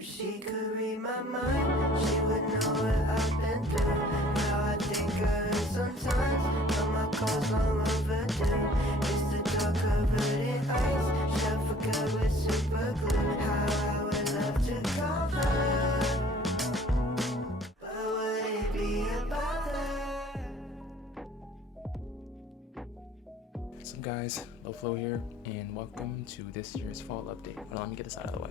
If she could read my mind, she would know what I've been through. Now I think of her sometimes, but my calls long overdue. It's the dark covered in ice, shell for good with super glue. How I would love to call her, but would it be a bother? What's up guys, Low Flow here, and welcome to this year's fall update. Hold on, let me get this out of the way.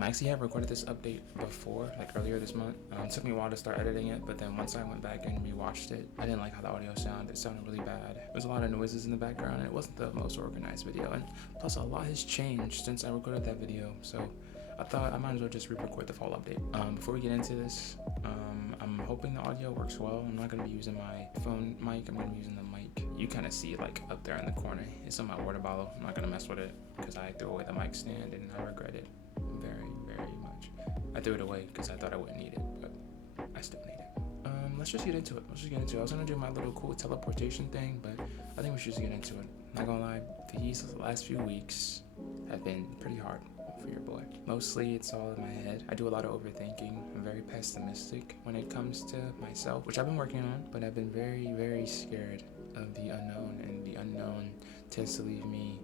I actually have recorded this update before, like earlier this month. It took me a while to start editing it, but then once I went back and rewatched it, I didn't like how the audio sounded. It sounded really bad. There was a lot of noises in the background, and it wasn't the most organized video. And plus, a lot has changed since I recorded that video, so I thought I might as well just re-record the fall update. Before we get into this, I'm hoping the audio works well. I'm not going to be using my phone mic. I'm going to be using the mic. You kind of see it like up there in the corner. It's on my water bottle. I'm not going to mess with it because I threw away the mic stand and I regret it very, very much. I threw it away because I thought I wouldn't need it, but I still need it. Let's just get into it. I was going to do my little cool teleportation thing, but I think we should just get into it. Not gonna lie, these last few weeks have been pretty hard for your boy. Mostly it's all in my head. I do a lot of overthinking. I'm very pessimistic when it comes to myself, which I've been working on, but I've been very, very scared of the unknown, and the unknown tends to leave me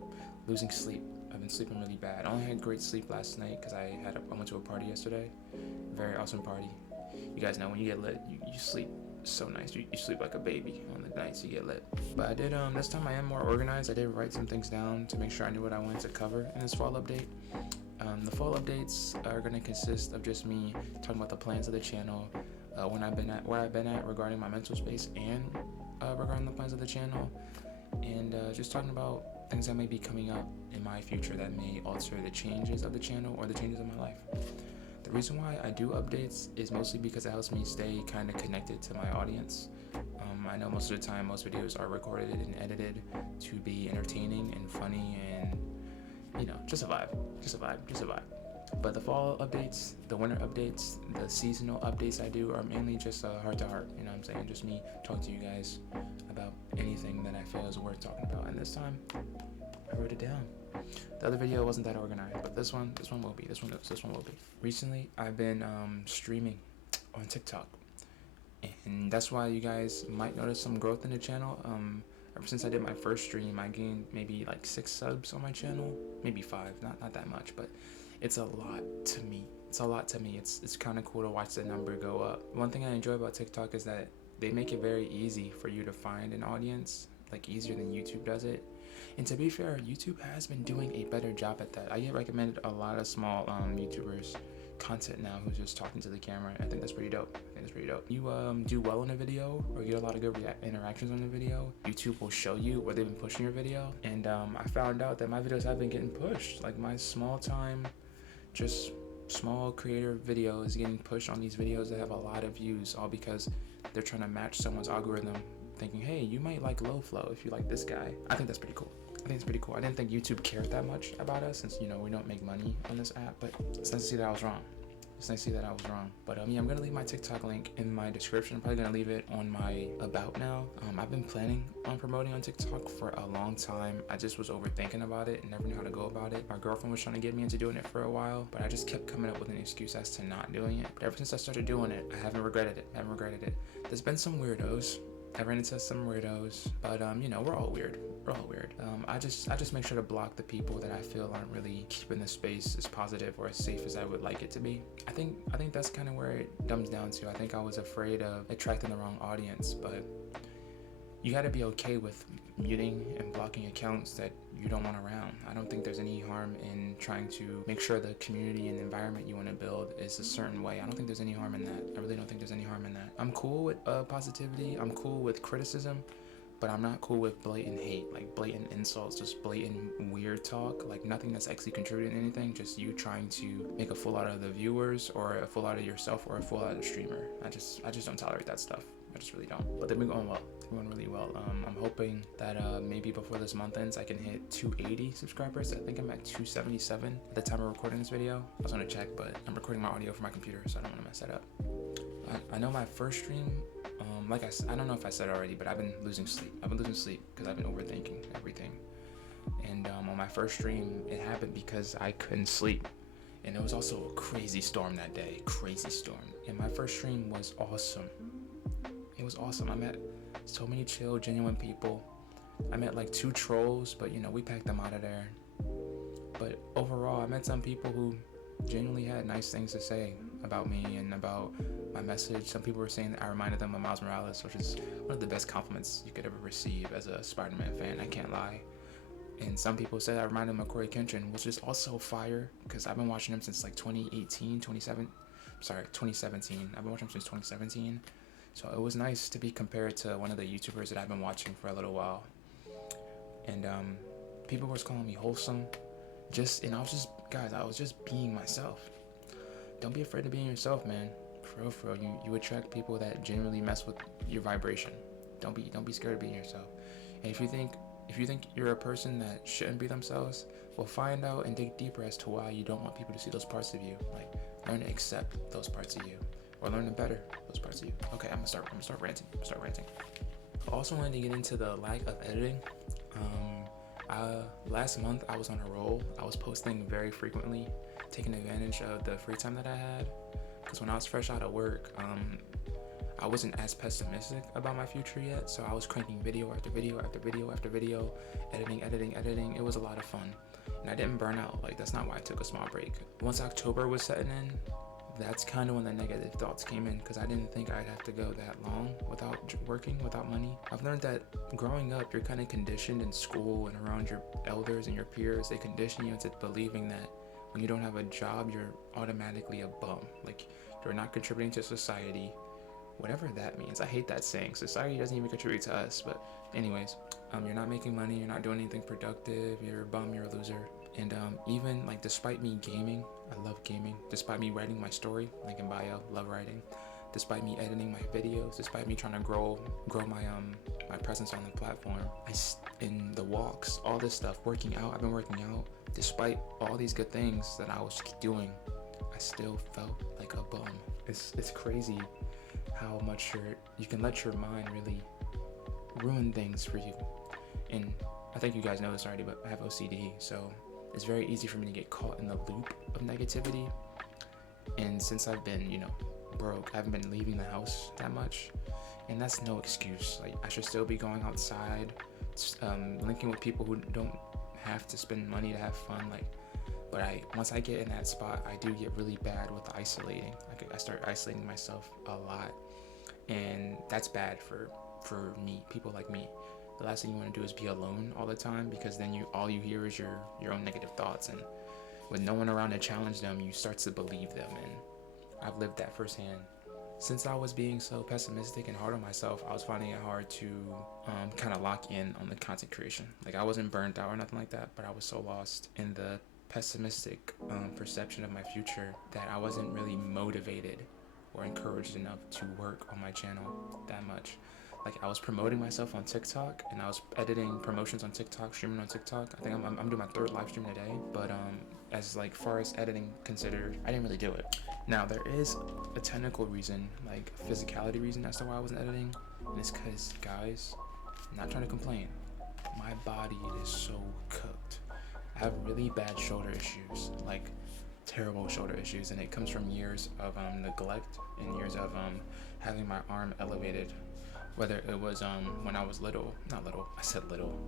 losing sleep. I've been sleeping really bad. I only had great sleep last night because I went to a party yesterday. Very awesome party. You guys know when you get lit, you sleep so nice. You sleep like a baby on the nights you get lit. But I did, this time I am more organized. I did write some things down to make sure I knew what I wanted to cover in this fall update. The fall updates are going to consist of just me talking about the plans of the channel, where I've been at regarding my mental space, and regarding the plans of the channel, and just talking about things that may be coming up in my future that may alter the changes of the channel or the changes of my life. The reason why I do updates is mostly because it helps me stay kind of connected to my audience. I know most of the time most videos are recorded and edited to be entertaining and funny and, you know, just a vibe. But the fall updates, the winter updates, the seasonal updates I do are mainly just heart to heart, you know what I'm saying? Just me talking to you guys about anything that I feel is worth talking about. And this time, I wrote it down. The other video wasn't that organized, but this one will be. This one will be. Recently, I've been streaming on TikTok, and that's why you guys might notice some growth in the channel. Ever since I did my first stream, I gained maybe like 6 subs on my channel, maybe 5, not that much, but it's a lot to me. It's kind of cool to watch the number go up. One thing I enjoy about TikTok is that they make it very easy for you to find an audience, like easier than YouTube does it. And to be fair, YouTube has been doing a better job at that. I get recommended a lot of small YouTubers content now who's just talking to the camera. I think that's pretty dope. You do well in a video or get a lot of good interactions on the video, YouTube will show you where they've been pushing your video. And I found out that my videos have been getting pushed. Like my small creator video is getting pushed on these videos that have a lot of views, all because they're trying to match someone's algorithm, thinking, hey, you might like Low Flow if you like this guy. I think that's pretty cool. I didn't think YouTube cared that much about us, since, you know, we don't make money on this app, but it's nice to see that I was wrong. But yeah, I'm gonna leave my TikTok link in my description. I'm probably gonna leave it on my about now. I've been planning on promoting on TikTok for a long time. I just was overthinking about it and never knew how to go about it. My girlfriend was trying to get me into doing it for a while, but I just kept coming up with an excuse as to not doing it. But ever since I started doing it, I haven't regretted it. There's been some weirdos. I ran into some weirdos, but you know, we're all weird. I just make sure to block the people that I feel aren't really keeping the space as positive or as safe as I would like it to be. I think that's kind of where it dumbs down to. I think I was afraid of attracting the wrong audience, but you got to be okay with muting and blocking accounts that you don't want around. I don't think there's any harm in trying to make sure the community and environment you want to build is a certain way. I don't think there's any harm in that. I really don't think there's any harm in that. I'm cool with positivity. I'm cool with criticism, but I'm not cool with blatant hate, like blatant insults, just blatant weird talk, like nothing that's actually contributing to anything, just you trying to make a fool out of the viewers or a fool out of yourself or a fool out of the streamer. I just don't tolerate that stuff. I just really don't. But they've been going well. Really well. I'm hoping that maybe before this month ends I can hit 280 subscribers. I think I'm at 277 at the time of recording this video. I was gonna check, but I'm recording my audio from my computer, so I don't want to mess that up. I know my first stream, like I don't know if I said already, but I've been losing sleep because I've been overthinking everything. And on my first stream, it happened because I couldn't sleep. And it was also a crazy storm that day, crazy storm. And my first stream was awesome. It was awesome. I met so many chill, genuine people. I met like 2 trolls, but you know, we packed them out of there. But overall, I met some people who genuinely had nice things to say about me and about my message. Some people were saying that I reminded them of Miles Morales, which is one of the best compliments you could ever receive as a Spider-Man fan, I can't lie. And some people said I reminded them of Corey Kenshin, which is also fire, because I've been watching him since like 2017. I've been watching him since 2017. So it was nice to be compared to one of the YouTubers that I've been watching for a little while. And people were calling me wholesome. I was just being myself. Don't be afraid of being yourself, man. For real, you attract people that genuinely mess with your vibration. Don't be scared of being yourself. And if you think you're a person that shouldn't be themselves, well, find out and dig deeper as to why you don't want people to see those parts of you. Like, learn to accept those parts of you, or learn to better those parts of you. Okay, I'm gonna start ranting. I also wanted to get into the lack of editing. Last month I was on a roll. I was posting very frequently, taking advantage of the free time that I had. Because when I was fresh out of work, I wasn't as pessimistic about my future yet, so I was cranking video after video after video after video, editing. It was a lot of fun, and I didn't burn out. Like, that's not why I took a small break. Once October was setting in, that's kind of when the negative thoughts came in, because I didn't think I'd have to go that long without working, without money. I've learned that growing up, you're kind of conditioned in school and around your elders and your peers. They condition you into believing that when you don't have a job, you're automatically a bum. Like, you're not contributing to society, whatever that means. I hate that saying. Society doesn't even contribute to us. But anyways, you're not making money, you're not doing anything productive, you're a bum, you're a loser. And even like, despite me gaming, I love gaming, despite me writing my story, link in bio, love writing, despite me editing my videos, despite me trying to grow my presence on the platform, in the walks, all this stuff, working out, I've been working out, despite all these good things that I was doing, I still felt like a bum. It's crazy how much you can let your mind really ruin things for you. And I think you guys know this already, but I have OCD, so it's very easy for me to get caught in the loop of negativity. And since I've been, broke, I haven't been leaving the house that much, and that's no excuse. Like, I should still be going outside, linking with people who don't have to spend money to have fun. But once I get in that spot, I do get really bad with the isolating. I start isolating myself a lot, and that's bad for me, people like me. The last thing you want to do is be alone all the time, because then all you hear is your own negative thoughts, and with no one around to challenge them, you start to believe them. And I've lived that firsthand. Since I was being so pessimistic and hard on myself, I was finding it hard to kind of lock in on the content creation. Like, I wasn't burnt out or nothing like that, but I was so lost in the pessimistic perception of my future that I wasn't really motivated or encouraged enough to work on my channel that much. Like, I was promoting myself on TikTok, and I was editing promotions on TikTok, streaming on TikTok. I think I'm doing my 3rd live stream today, but as far as editing considered, I didn't really do it. Now, there is a technical reason, like a physicality reason as to why I wasn't editing, and it's because, guys, I'm not trying to complain, my body is so cooked. I have really bad shoulder issues, like terrible shoulder issues, and it comes from years of neglect and years of having my arm elevated. Whether it was when I was little,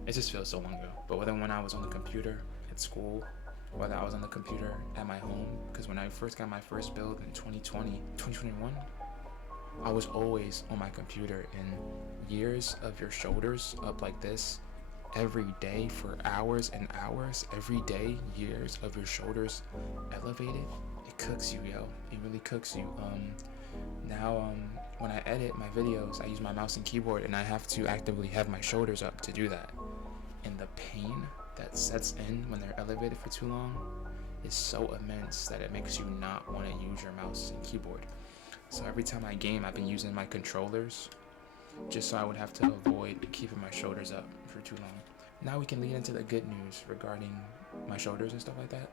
it just feels so long ago, but whether when I was on the computer at school, whether I was on the computer at my home, because when I first got my first build in 2021, I was always on my computer, and years of your shoulders up like this every day for hours and hours, every day, years of your shoulders elevated, it cooks you, yo. It really cooks you. Now, when I edit my videos, I use my mouse and keyboard, and I have to actively have my shoulders up to do that. And the pain that sets in when they're elevated for too long is so immense that it makes you not want to use your mouse and keyboard. So every time I game, I've been using my controllers just so I would have to avoid keeping my shoulders up for too long. Now we can lead into the good news regarding my shoulders and stuff like that.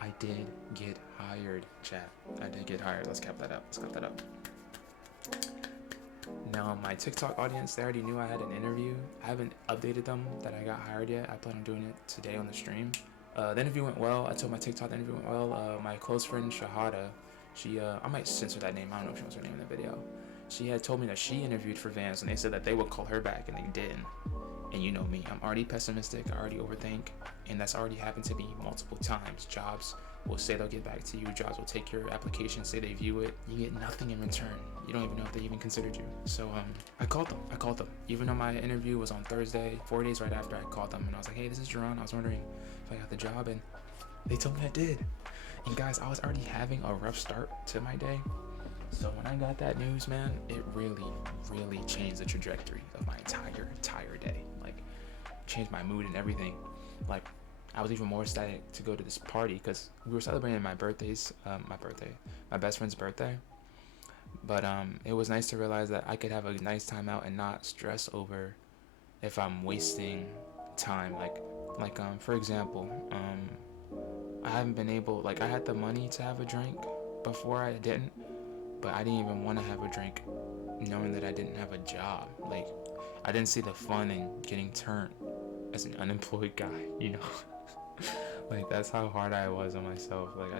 I did get hired, chat. I did get hired. Let's cap that up. Now, my TikTok audience, they already knew I had an interview. I haven't updated them that I got hired yet. I plan on doing it today on the stream. The interview went well. I told my TikTok the interview went well. My close friend Shahada, she I might censor that name. I don't know if she wants her name in the video. She had told me that she interviewed for Vans and they said that they would call her back and they didn't. And you know me, I'm already pessimistic. I already overthink, and that's already happened to me multiple times. Jobs will say they'll get back to you. Jobs will take your application, say they view it. You get nothing in return. You don't even know if they even considered you. So I called them. Even though my interview was on Thursday, 4 days right after, I called them and I was like, hey, this is Jerron. I was wondering if I got the job, and they told me I did. And guys, I was already having a rough start to my day. So when I got that news, man, it really, really changed the trajectory of my entire day. Like, changed my mood and everything. Like, I was even more ecstatic to go to this party because we were celebrating my best friend's birthday. But it was nice to realize that I could have a nice time out and not stress over if I'm wasting time. Like for example, I haven't been able, like, I had the money to have a drink before, I didn't, but I didn't even want to have a drink knowing that I didn't have a job. Like, I didn't see the fun in getting turned as an unemployed guy, you know. Like, that's how hard I was on myself. Like,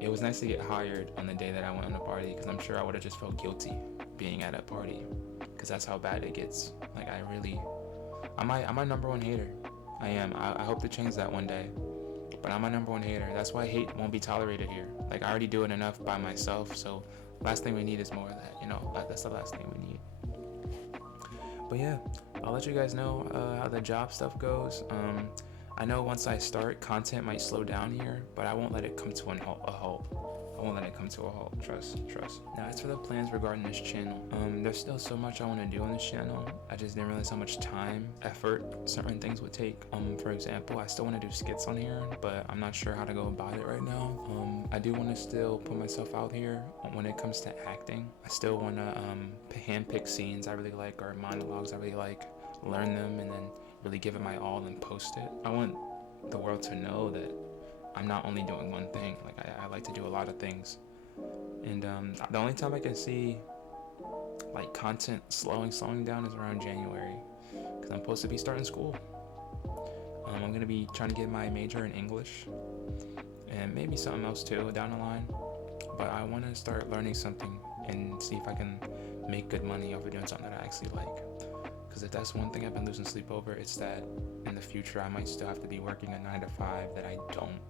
it was nice to get hired on the day that I went on the party, because I'm sure I would have just felt guilty being at a party, because that's how bad it gets. Like, I'm my number one hater. I am. I hope to change that one day, but I'm my number one hater. That's why hate won't be tolerated here. Like, I already do it enough by myself, so last thing we need is more of that, you know. That's the last thing we need. But yeah, I'll let you guys know how the job stuff goes. I know once I start, content might slow down here, but I won't let it come to a halt. I won't let it come to a halt. Trust. Now, as for the plans regarding this channel, there's still so much I want to do on this channel. I just didn't realize how much time, effort certain things would take. For example, I still want to do skits on here, but I'm not sure how to go about it right now. I do want to still put myself out here when it comes to acting. I still want to handpick scenes I really like, or monologues I really like, learn them, and then really give it my all and post it. I want the world to know that I'm not only doing one thing. Like, I like to do a lot of things. And the only time I can see like content slowing down is around January, because I'm supposed to be starting school. I'm gonna be trying to get my major in English and maybe something else too down the line. But I want to start learning something and see if I can make good money off of doing something that I actually like. Because if that's one thing I've been losing sleep over, it's that in the future I might still have to be working a 9 to 5 that I don't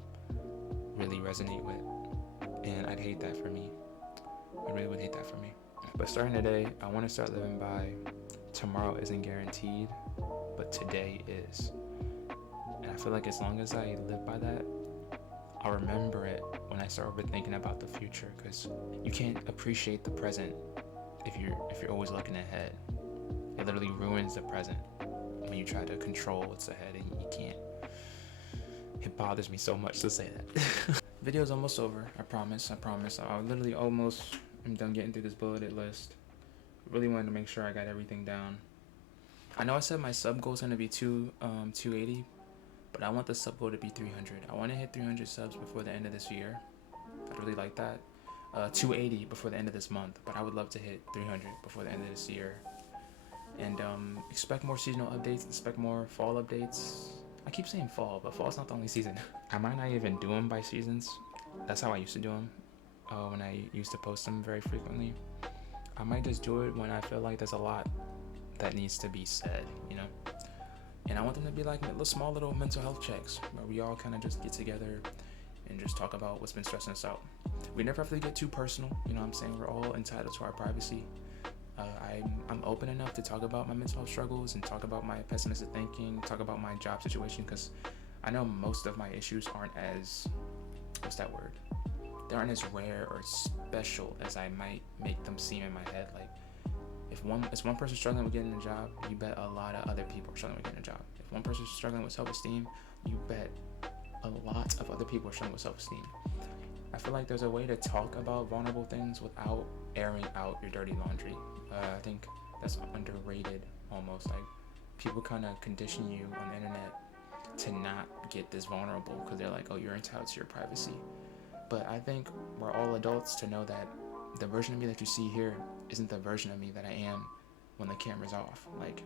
really resonate with. And I'd hate that for me. I really would hate that for me. But starting today, I want to start living by tomorrow isn't guaranteed, but today is. And I feel like as long as I live by that, I'll remember it when I start overthinking about the future, because you can't appreciate the present if you're always looking ahead. It literally ruins the present when you try to control what's ahead, and you can't. It bothers me so much to say that. Video's almost over. I promise. I literally almost am done getting through this bulleted list. Really wanted to make sure I got everything down. I know I said my sub goal is going to be 280, but I want the sub goal to be 300. I want to hit 300 subs before the end of this year. I'd really like that. 280 before the end of this month, but I would love to hit 300 before the end of this year. And expect more seasonal updates, expect more fall updates. I keep saying fall, but fall's not the only season. I might not even do them by seasons. That's how I used to do them when I used to post them very frequently. I might just do it when I feel like there's a lot that needs to be said, you know? And I want them to be like small little mental health checks where we all kind of just get together and just talk about what's been stressing us out. We never have to get too personal, you know what I'm saying? We're all entitled to our privacy. I'm open enough to talk about my mental health struggles and talk about my pessimistic thinking, talk about my job situation, because I know most of my issues aren't as, they aren't as rare or special as I might make them seem in my head. Like, if one person's struggling with getting a job, you bet a lot of other people are struggling with getting a job. If one person's struggling with self-esteem, you bet a lot of other people are struggling with self-esteem. I feel like there's a way to talk about vulnerable things without airing out your dirty laundry. I think that's underrated almost. Like, people kind of condition you on the internet to not get this vulnerable because they're like, oh, you're entitled to your privacy. But I think we're all adults to know that the version of me that you see here isn't the version of me that I am when the camera's off. Like,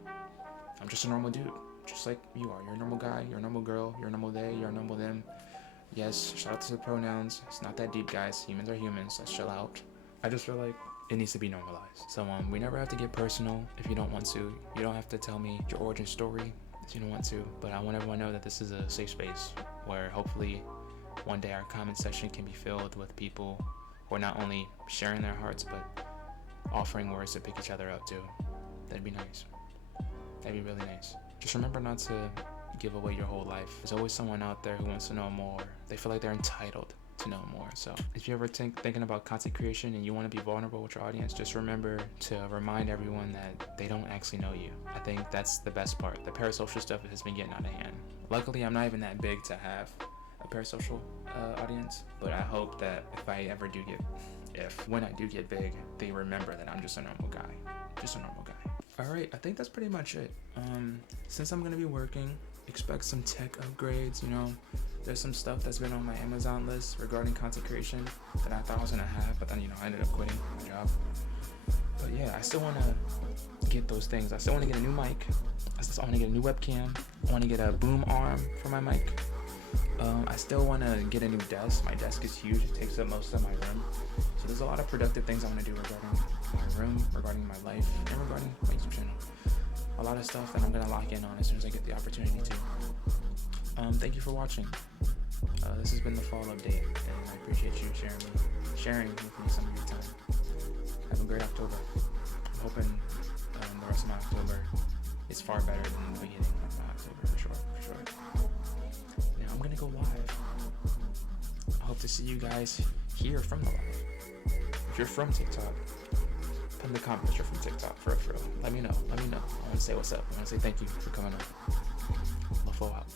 I'm just a normal dude just like you are. You're a normal guy, you're a normal girl, you're a normal they, you're a normal them. Yes, shout out to the pronouns. It's not that deep, guys. Humans are humans. Let's chill out. I just feel like it needs to be normalized. So we never have to get personal if you don't want to. You don't have to tell me your origin story if you don't want to. But I want everyone to know that this is a safe space where hopefully one day our comment section can be filled with people who are not only sharing their hearts but offering words to pick each other up too. That'd be nice. That'd be really nice. Just remember not to give away your whole life. There's always someone out there who wants to know more. They feel like they're entitled to know more. So if you ever thinking about content creation and you want to be vulnerable with your audience, just remember to remind everyone that they don't actually know you. I think that's the best part. The parasocial stuff has been getting out of hand. Luckily, I'm not even that big to have a parasocial audience, but I hope that when I do get big, they remember that I'm just a normal guy. All right, I think that's pretty much it. Since I'm gonna be working, expect some tech upgrades. There's some stuff that's been on my Amazon list regarding content creation that I thought I was gonna have, but then I ended up quitting my job. But yeah, I still wanna get those things. I still wanna get a new mic. I wanna get a new webcam. I wanna get a boom arm for my mic. I still wanna get a new desk. My desk is huge. It takes up most of my room. So there's a lot of productive things I wanna do regarding my room, regarding my life, and regarding my YouTube channel. A lot of stuff that I'm gonna lock in on as soon as I get the opportunity to. Thank you for watching. This has been the fall update, and I appreciate you sharing with me some of your time. Have a great October. I'm hoping the rest of my October is far better than the beginning of my October, for sure. Now I'm gonna go live. I hope to see you guys here from the live. If you're from TikTok, put in the comments you're from TikTok, for real. Let me know. I want to say what's up. I want to say thank you for coming on. Love out.